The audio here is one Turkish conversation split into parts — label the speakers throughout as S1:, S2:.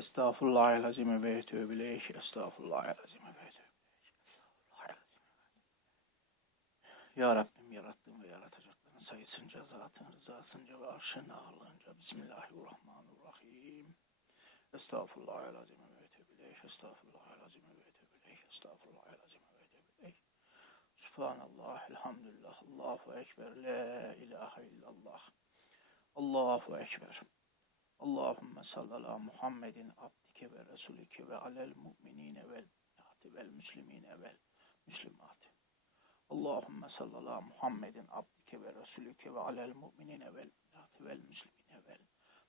S1: Estağfurullahal-azim ve etûbü ileyh. Estağfurullahal-azim ve etûbü ileyh. Estağfurullahal-azim. Ya Rabbim yarattığın ve yaratacakların sayısınca, zatın rızasınca ve arşın ağırlığınca. Bismillahirrahmanirrahim. Estağfurullahal-azim ve etûbü ileyh. Estağfurullahal-azim ve etûbü ileyh. Estağfurullahal-azim ve etûbü ileyh. Subhanallah, elhamdülillah, Allahu Ekber, la ilahe illallah. Allahu Ekber. Allahümme salli ala Muhammedin abdike ve resulike ve alel mu'minine vel müminati vel müslimine vel müslimati. Allahümme salli ala Muhammedin abdike ve resulike ve alel mu'minine vel müminati vel müslimine vel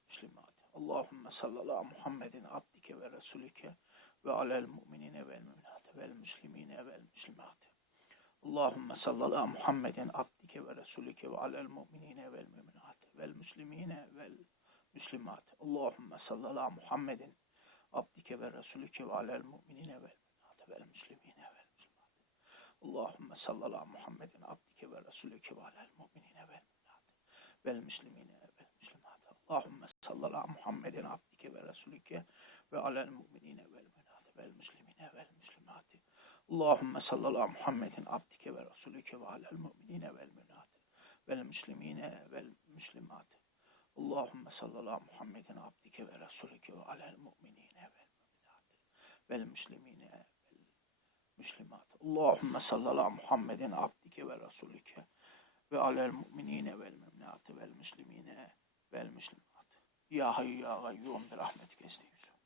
S1: müslimati. Allahümme salli ala Muhammedin abdike ve resulike ve alel mu'minine vel müminati vel müslimine vel müslimati. Allahümme salli ala Muhammedin abdike ve resulike ve alel mu'minine vel müminati vel müslimine vel Müslümat. Allahümme salli ala Muhammedin abdike ve resulike ve alel mu'minine vel müminate vel müslimine vel müslimat. Allahümme salli ala Muhammedin abdike ve resulike ve alel mu'minine vel müminate vel müslimine vel müslimat. Allahümme salli ala Muhammedin abdike ve resulike ve alel mu'minine vel müminate vel müslimine vel müslimat. Allahümme salli ala Muhammedin abdike ve resulike ve alel mu'minine vel müminate vel müslimine vel müslimat. Allahümme salli ala Muhammedin abdike ve resulike ve alel mu'minine vel mu'minate vel müslimine vel müslimat. Allahümme salli ala Muhammedin abdike ve resulike ve alel mu'minine vel mu'minate vel müslimine vel müslimat. Ya hayy ya gayyum bir rahmetike estağfirullah.